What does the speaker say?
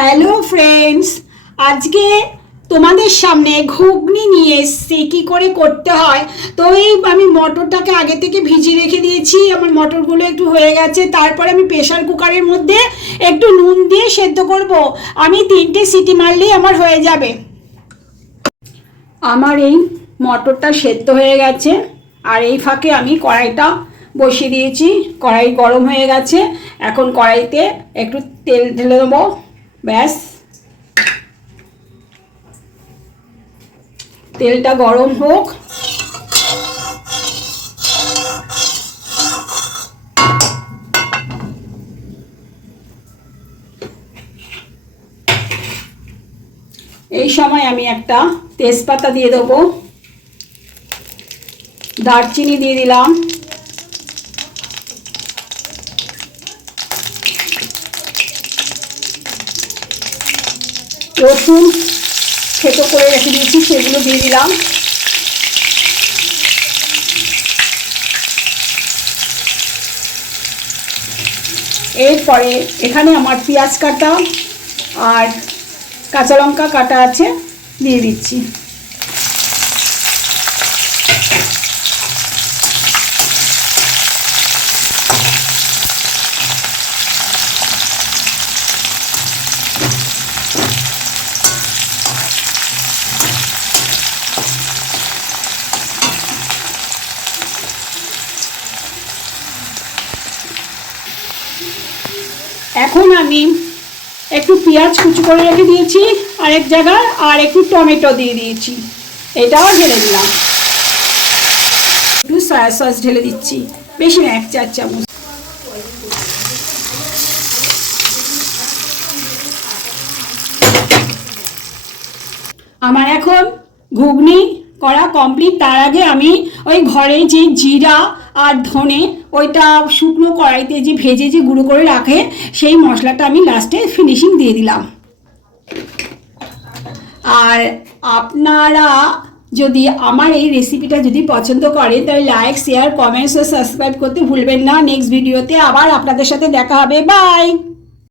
Hello friends, আজকে তোমাদের সামনে ঘুগনি নিয়ে এসেছি কী করে করতে হয়। তো আমি মটরটাকে আগে থেকে ভিজিয়ে রেখে দিয়েছি। আমার মটরগুলো একটু হয়ে গেছে। তারপরে আমি প্রেশার কুকারের মধ্যে একটু নুন দিয়ে সেদ্ধ করব। আমি 3টে সিটি মারলেই আমার হয়ে যাবে। আমার এই মটরটা সেদ্ধ হয়ে গেছে। আর এই ফাঁকে আমি কড়াইটা বসিয়ে দিয়েছি। কড়াই গরম হয়ে গেছে। এখন কড়াইতে একটু তেল ঢেলে দেবো। ব্যাস, তেলটা গরম হোক। এই সময় আমি একটা তেজপাতা দিয়ে দেবো, দারচিনি দিয়ে দিলাম, রসুন থেতো করে রেখে দিয়েছি সেগুলো দিয়ে দিলাম, এরপরে এখানে আমার পেঁয়াজ কাটা আর কাঁচা লঙ্কা কাটা আছে, দিয়ে দিচ্ছি। এখন আমি একটু পেঁয়াজ কুচি করে রেখে দিয়েছি আরেক জায়গায়, আর একটু টমেটো দিয়ে দিয়েছি, এটাও ঢেলে দিলাম। একটু সয়া সস ঢেলে দিচ্ছি, বেশি না, 1 চামচ। আমার এখন ঘুগনি করা কমপ্লিট। তার আগে আমি ওই ঘরে যে জিরা আর ধনে ওইটা শুকনো কড়াইতে যে ভেজে যে গুঁড়ো করে রাখে সেই মশলাটা আমি লাস্টে ফিনিশিং দিয়ে দিলাম। আর আপনারা যদি আমার এই রেসিপিটা যদি পছন্দ করেন তাহলে লাইক, শেয়ার, কমেন্টস ও সাবস্ক্রাইব করতে ভুলবেন না। নেক্সট ভিডিওতে আবার আপনাদের সাথে দেখা হবে। বাই।